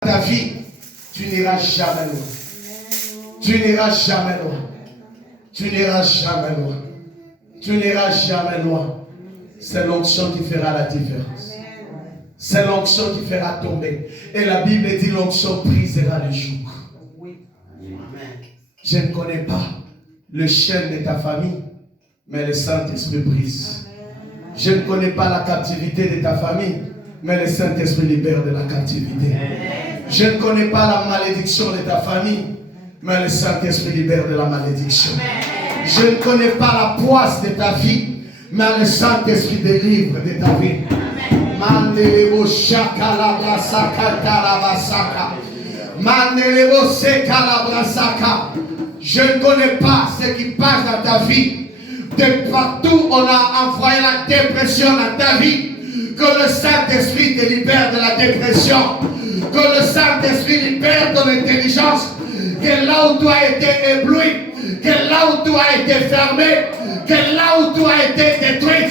ta vie, tu n'iras jamais loin. Tu n'iras jamais loin. Tu n'iras jamais loin. Tu n'iras jamais loin. C'est l'onction qui fera la différence. C'est l'onction qui fera tomber. Et la Bible dit l'onction brisera le joug. Je ne connais pas le chêne de ta famille, mais le Saint-Esprit brise. Je ne connais pas la captivité de ta famille, mais le Saint-Esprit libère de la captivité. Je ne connais pas la malédiction de ta famille, mais le Saint-Esprit libère de la malédiction. Je ne connais pas la poisse de ta vie, mais le Saint-Esprit délivre de ta vie. Mandelebo shaka la brasaka tarabasaka. Mandelebo seka la brasaka. Je ne connais pas ce qui passe dans ta vie. De partout on a envoyé la dépression dans ta vie. Que le Saint-Esprit te libère de la dépression. Que le Saint-Esprit libère ton intelligence. Que là où tu as été ébloui, que là où tu as été fermé, que là où tu as été détruit,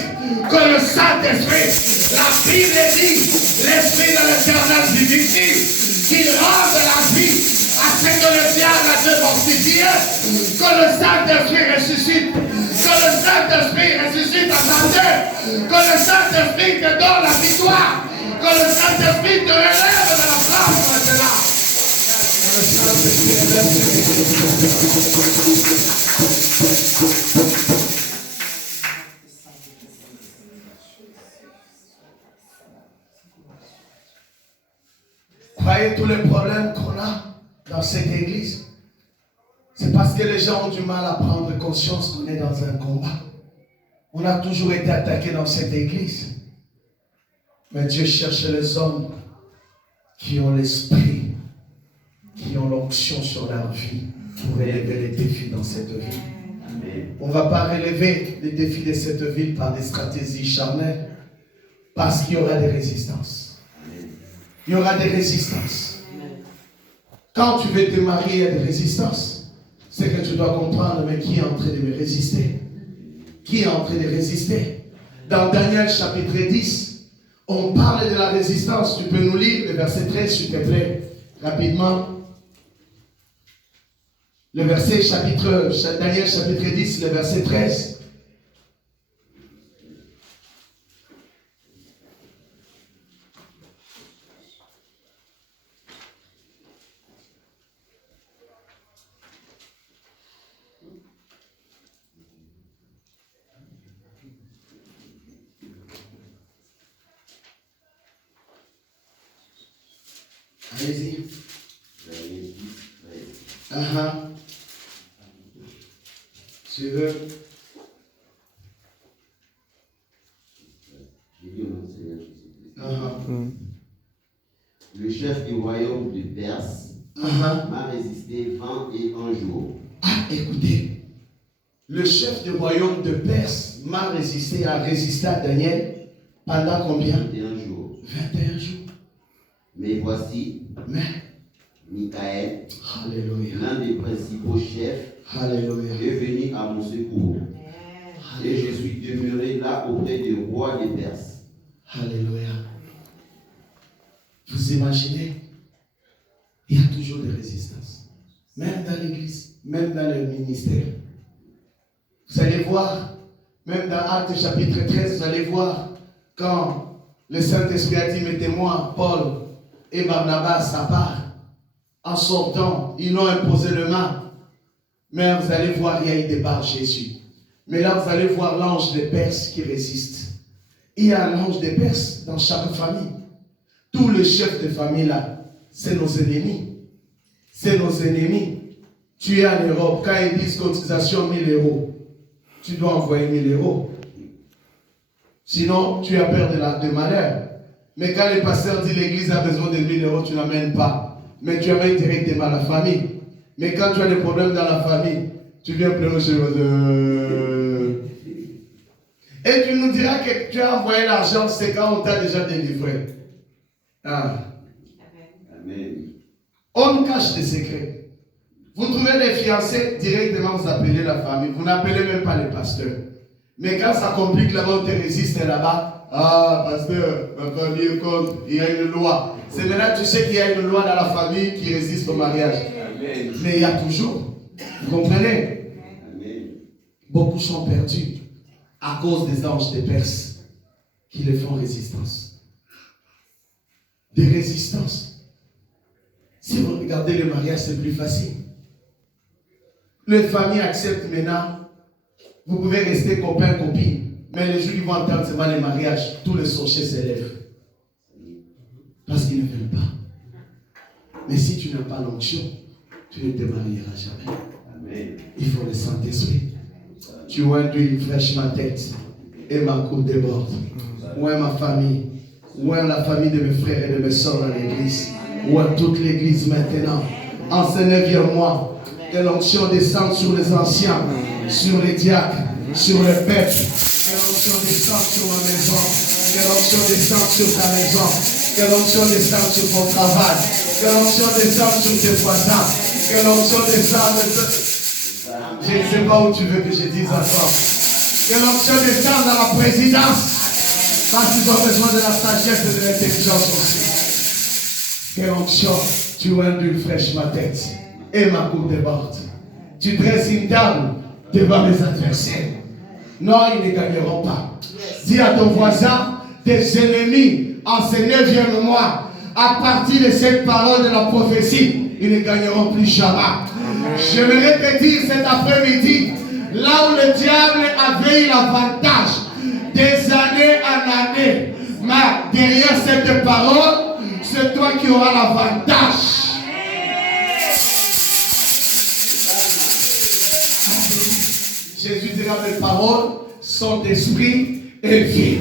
que le Saint-Esprit, la Bible dit, l'Esprit de l'Éternel vivifie, qu'il rende la vie à ce que le diable a été mortifié, que le Saint-Esprit ressuscite, que le Saint-Esprit ressuscite à ta tête, que le Saint-Esprit te donne la victoire, que le Saint-Esprit te relève de la place maintenant. Croyez tous les problèmes qu'on a dans cette église. C'est parce que les gens ont du mal à prendre conscience qu'on est dans un combat. On a toujours été attaqué dans cette église. Mais Dieu cherche les hommes qui ont l'esprit, qui ont l'onction sur leur vie pour relever les défis dans cette vie. On ne va pas relever les défis de cette ville par des stratégies charnelles, parce qu'il y aura des résistances. Il y aura des résistances. Quand tu veux te marier, il y a des résistances. C'est que tu dois comprendre, mais qui est en train de me résister? Qui est en train de résister? Dans Daniel chapitre 10, on parle de la résistance. Tu peux nous lire le verset 13, s'il te plaît, rapidement. Le verset Daniel chapitre 10, le verset 13. Allez-y. Tu veux? Le chef du royaume de Perse m'a résisté 20 et un jours. Ah, écoutez. Le chef du royaume de Perse a résisté à Daniel pendant combien? 21 jours. 21 jours. Mais voici, Michael, l'un des principaux chefs, est venu à mon secours. Et je suis demeuré là auprès du roi des Perses. Alléluia. Vous imaginez? Il y a toujours des résistances. Même dans l'église, même dans le ministère. Vous allez voir, même dans Actes chapitre 13, vous allez voir, quand le Saint-Esprit a dit, mettez-moi Paul et Barnabas à part. En sortant, ils l'ont imposé le main. Mais vous allez voir, il y a eu des barres Jésus. Mais là, vous allez voir l'ange des Perses qui résiste. Il y a un ange des Perses dans chaque famille. Tous les chefs de famille là, c'est nos ennemis. C'est nos ennemis. Tu es en Europe, quand ils disent cotisation 1000 €, tu dois envoyer 1000 €. Sinon, tu as peur de malheur. Mais quand le pasteur dit l'église a besoin de 1000 €, tu n'amènes pas. Mais tu amènes directement à la famille. Mais quand tu as des problèmes dans la famille, tu viens pleurer chez le... Et tu nous diras que tu as envoyé l'argent, c'est quand on t'a déjà délivré. Ah. Amen. On nous cache des secrets. Vous trouvez des fiancés, directement vous appelez la famille. Vous n'appelez même pas les pasteurs. Mais quand ça complique là-bas, on te résiste là-bas, Ah, pasteur, ma famille est contre, il y a une loi. C'est maintenant que tu sais qu'il y a une loi dans la famille qui résiste au mariage. Amen. Mais il y a toujours. Vous comprenez? Amen. Beaucoup sont perdus à cause des anges des Perses qui les font résistance. Des résistances. Si vous regardez le mariage, c'est plus facile. Les familles acceptent maintenant. Vous pouvez rester copain-copine. Mais les jours qui vont entendre seulement les mariages, tous les sorciers s'élèvent. Parce qu'ils ne veulent pas. Mais si tu n'as pas l'onction, tu ne te marieras jamais. Amen. Il faut le Saint-Esprit. Tu vois d'huile fraîche ma tête et ma coupe déborde. Où est ma famille? Où est la famille de mes frères et de mes soeurs dans l'église? Où est toute l'église maintenant? En ce 9e mois, que l'onction descende sur les anciens, sur les diacres, sur le peuple. Que l'onction descende sur ma maison. Que l'onction descende sur ta maison. Que l'onction descende sur ton travail. Que l'onction descende sur tes voisins. Que l'onction descende. Je ne sais pas où tu veux que je dise encore. Que l'onction descende dans la présidence. Parce qu'ils ont besoin de la sagesse et de l'intelligence aussi. Que l'onction, tu induis fraîche ma tête. Et ma coupe déborde. Tu dresses une table devant mes adversaires. Non, ils ne gagneront pas. Dis à ton voisin, tes ennemis, en ce 9e mois, à partir de cette parole de la prophétie, ils ne gagneront plus jamais. Je vais te dire cet après-midi, là où le diable avait eu l'avantage, des années en année, mais derrière cette parole, c'est toi qui auras l'avantage. Jésus dira, mes paroles sont esprit et vie.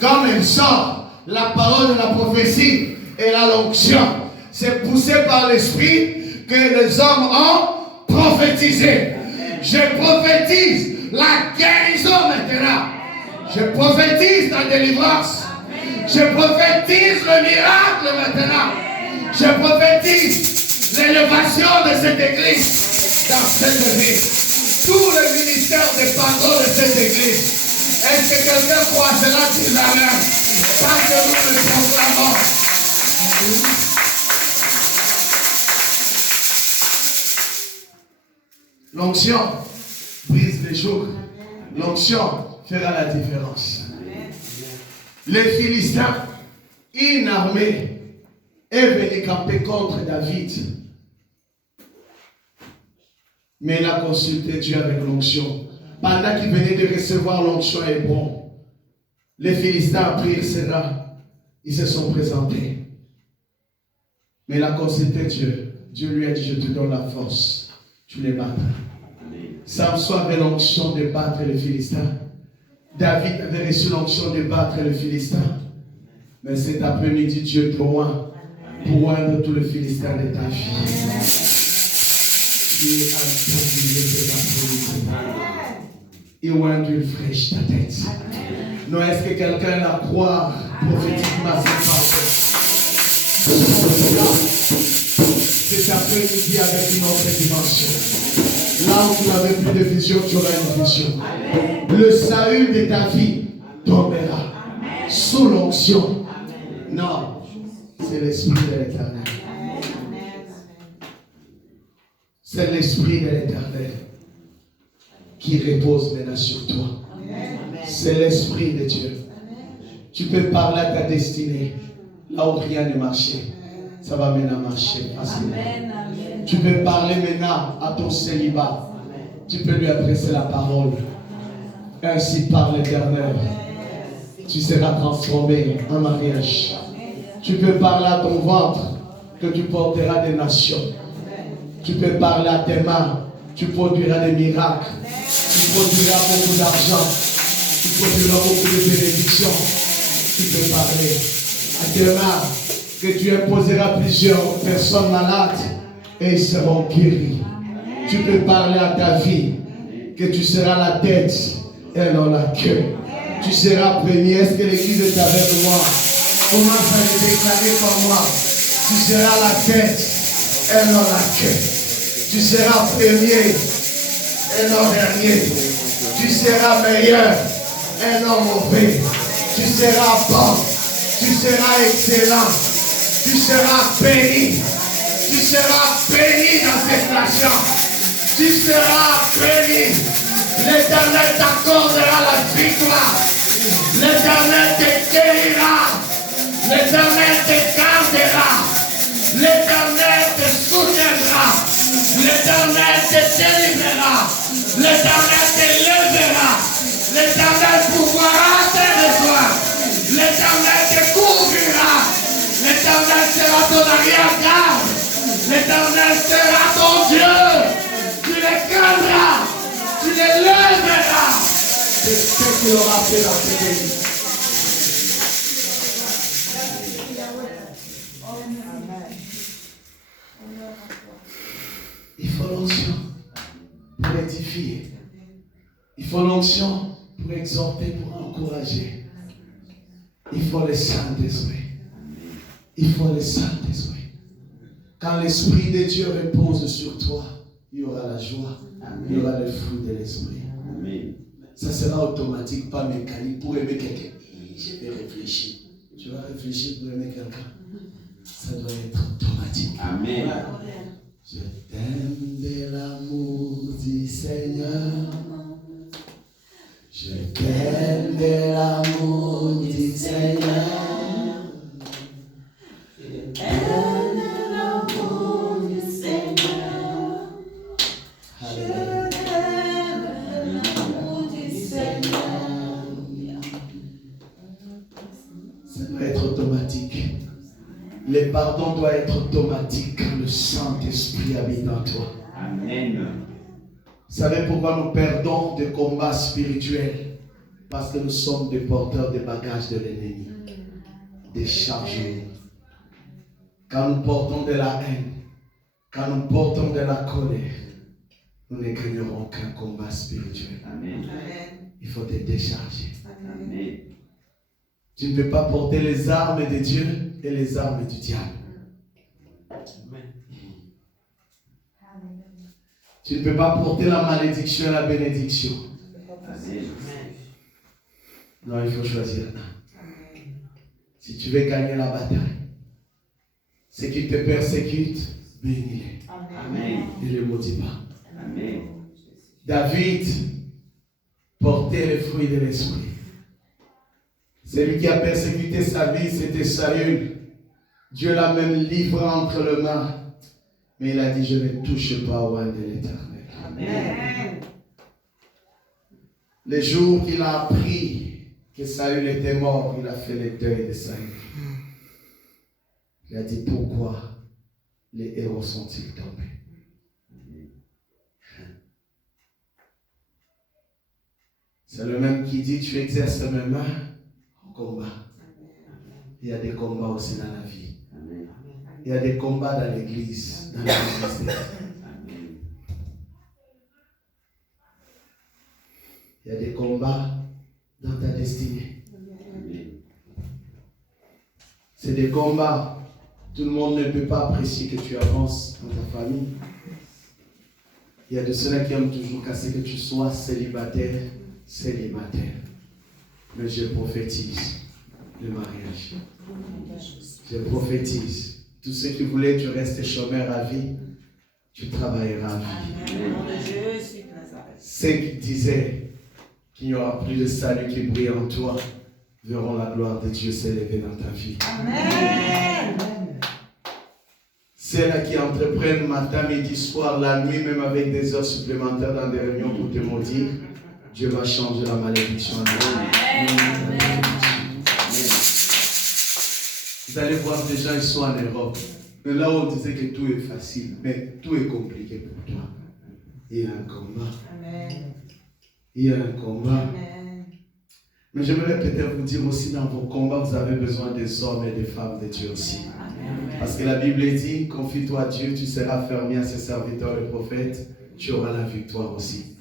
Comme elle sort, la parole de la prophétie et la l'onction, c'est poussé par l'esprit que les hommes ont prophétisé. Je prophétise la guérison maintenant. Je prophétise la délivrance. Je prophétise le miracle maintenant. Je prophétise l'élévation de cette église dans cette vie. Tout le ministère dépendant de cette église. Est-ce que quelqu'un croit cela? Dis Amen. Parce que nous le proclamons. L'onction brise les jours. L'onction fera la différence. Les Philistins, une armée, est venue camper contre David. Mais il a consulté Dieu avec l'onction. Pendant qu'il venait de recevoir l'onction et bon, les Philistins prirent cela. Ils se sont présentés. Mais il a consulté Dieu. Dieu lui a dit, je te donne la force. Tu les battras. Samson avait l'onction de battre les Philistins. David avait reçu l'onction de battre les Philistins. Mais cet après-midi, Dieu te oint pour oindre tous les Philistins de ta vie. Et oint d'huile fraîche ta tête. Non, est-ce que quelqu'un la croit prophétiquement cette parole? Cet après-midi avec une autre dimension. Là où tu n'avais plus de vision, tu auras une vision. Le salut de ta vie tombera sous l'onction. Non, c'est l'esprit de l'Éternel. C'est l'esprit de l'Éternel qui repose maintenant sur toi. C'est l'esprit de Dieu. Tu peux parler à ta destinée. Là où rien ne marchait, ça va maintenant marcher facilement. Tu peux parler maintenant à ton célibat. Tu peux lui adresser la parole. Ainsi parle l'Éternel. Tu seras transformé en mariage. Tu peux parler à ton ventre que tu porteras des nations. Tu peux parler à tes mains. Tu produiras des miracles. Tu produiras beaucoup d'argent. Tu produiras beaucoup de bénédictions. Tu peux parler à tes mains que tu imposeras plusieurs personnes malades et ils seront guéris. Tu peux parler à ta vie que tu seras la tête et non la queue. Tu seras premier. Est-ce que l'église est avec moi? Commence à le déclarer comme moi. Tu seras la tête et non la queue. Tu seras premier et non dernier. Tu seras meilleur et non mauvais. Tu seras bon. Tu seras excellent. Tu seras béni. Tu seras béni dans cette nation. Tu seras béni. L'Éternel t'accordera la victoire. L'Éternel te guérira. L'Éternel te gardera. L'Éternel te soutiendra. L'Éternel te délivrera. L'Éternel te lèvera. L'Éternel pourvoira tes besoins. L'Éternel te couvrira. L'Éternel sera ton arrière-garde. L'Éternel sera ton Dieu. Tu les craindras. Tu les lèveras. C'est ce qu'il aura fait dans ce pays. Il faut l'onction pour édifier. Il faut l'onction pour exhorter, pour encourager. Il faut le Saint-Esprit. Il faut le Saint-Esprit. Quand l'Esprit de Dieu repose sur toi, il y aura la joie. Amen. Il y aura le fruit de l'Esprit. Amen. Ça sera automatique, pas mécanique. Pour aimer quelqu'un, je vais réfléchir. Tu vas réfléchir pour aimer quelqu'un. Ça doit être automatique. Amen. Je t'aime de l'amour du Seigneur. Je t'aime de l'amour du Seigneur. Je t'aime de l'amour du Seigneur. Je t'aime de l'amour du Seigneur. Ça doit être automatique. Le pardon doit être automatique quand le Saint-Esprit habite en toi. Amen. Vous savez pourquoi nous perdons des combats spirituels? Parce que nous sommes des porteurs des bagages de l'ennemi, des charges. Quand nous portons de la haine, quand nous portons de la colère, nous ne gagnerons qu'un combat spirituel. Amen. Il faut te décharger. Amen. Tu ne peux pas porter les armes de Dieu et les armes du diable. Amen. Tu ne peux pas porter la malédiction et la bénédiction. Amen. Non, il faut choisir un. Si tu veux gagner la bataille, ceux qui te persécutent, bénis-les. Amen. Ne les maudis pas. Amen. David portait les fruits de l'esprit. Celui qui a persécuté sa vie, c'était Saül. Dieu l'a même livré entre les mains. Mais il a dit, je ne touche pas au roi de l'Éternel. Amen. Le jour qu'il a appris que Saül était mort, il a fait le deuil de Saül. Il a dit, pourquoi les héros sont-ils tombés? C'est le même qui dit, tu exerces mes mains au combat. Il y a des combats aussi dans la vie. Il y a des combats dans l'église, dans la ministère. Il y a des combats dans ta destinée. C'est des combats. Tout le monde ne peut pas apprécier que tu avances dans ta famille. Il y a de ceux-là qui aiment toujours casser que tu sois célibataire. Mais je prophétise le mariage. Je prophétise. Tous ceux qui voulaient que tu restes chômeur à vie, tu travailleras à vie. Ceux qui disaient qu'il n'y aura plus de salut qui brille en toi, verront la gloire de Dieu s'élever dans ta vie. Amen. Ceux-là qui entreprennent matin, midi, soir, la nuit, même avec des heures supplémentaires dans des réunions pour te maudire, Dieu va changer la malédiction. Amen. Vous allez voir des gens, ils sont en Europe. Mais là où on disait que tout est facile, mais tout est compliqué pour toi. Il y a un combat. Amen. Il y a un combat. Amen. Mais j'aimerais peut-être vous dire aussi, dans vos combats, vous avez besoin des hommes et des femmes de Dieu aussi. Amen. Parce que la Bible dit, confie-toi à Dieu, tu seras fermé à ses serviteurs, les prophètes, tu auras la victoire aussi.